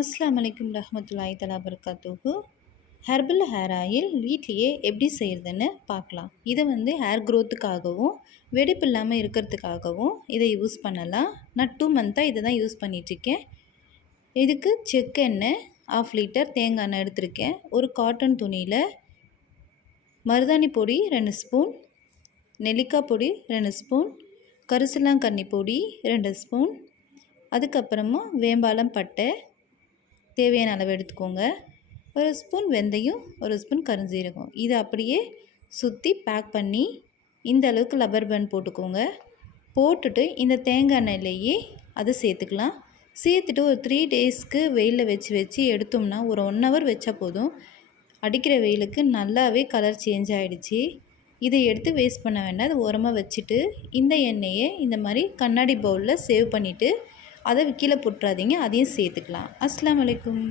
அஸ்லாம் அலைக்கும் ரஹமத்துல்லாய் தலா பரகாத்துஹு ஹெர்பல் ஹேர் ஆயில் வீட்லேயே எப்படி செய்கிறதுன்னு பார்க்கலாம். இதை வந்து ஹேர் க்ரோத்துக்காகவும் வெடிப்பு இல்லாமல் இருக்கிறதுக்காகவும் இதை யூஸ் பண்ணலாம். நான் டூ மந்த்தாக இதை தான் யூஸ் பண்ணிகிட்ருக்கேன் இதுக்கு செக்கெண்ணெய் ஆஃப் லிட்டர் தேங்காய் எண்ணெய் எடுத்திருக்கேன். ஒரு காட்டன் துணியில் மருதாணி பொடி ரெண்டு ஸ்பூன் நெல்லிக்காய் பொடி ரெண்டு ஸ்பூன் கரிசலாங்கண்ணி பொடி ரெண்டு ஸ்பூன் அதுக்கப்புறமா வேம்பாலம் பட்டை தேவையான அளவு எடுத்துக்கோங்க. ஒரு ஸ்பூன் வெந்தயம் ஒரு ஸ்பூன் கருஞ்சீரகம். இதை அப்படியே சுற்றி பேக் பண்ணி இந்த அளவுக்கு லப்பர் பேண்ட் போட்டுக்கோங்க. போட்டுட்டு இந்த தேங்காய் எண்ணெயிலேயே அதை சேர்த்துக்கலாம். சேர்த்துட்டு ஒரு த்ரீ டேஸ்க்கு வெயிலில் வச்சு வச்சு எடுத்தோம்னா ஒரு ஒன் ஹவர் வச்சா போதும். அடிக்கிற வெயிலுக்கு நல்லாவே கலர் சேஞ்ச் ஆகிடுச்சி இதை எடுத்து வேஸ்ட் பண்ண வேண்டாம். அது ஓரமாக வச்சுட்டு இந்த எண்ணெயை இந்த மாதிரி கண்ணாடி பவுலில் சேவ் பண்ணிவிட்டு அதை கீழே போட்டுறாதீங்க அதையும் சேர்த்துக்கலாம். அஸ்லாம் வலைக்கும்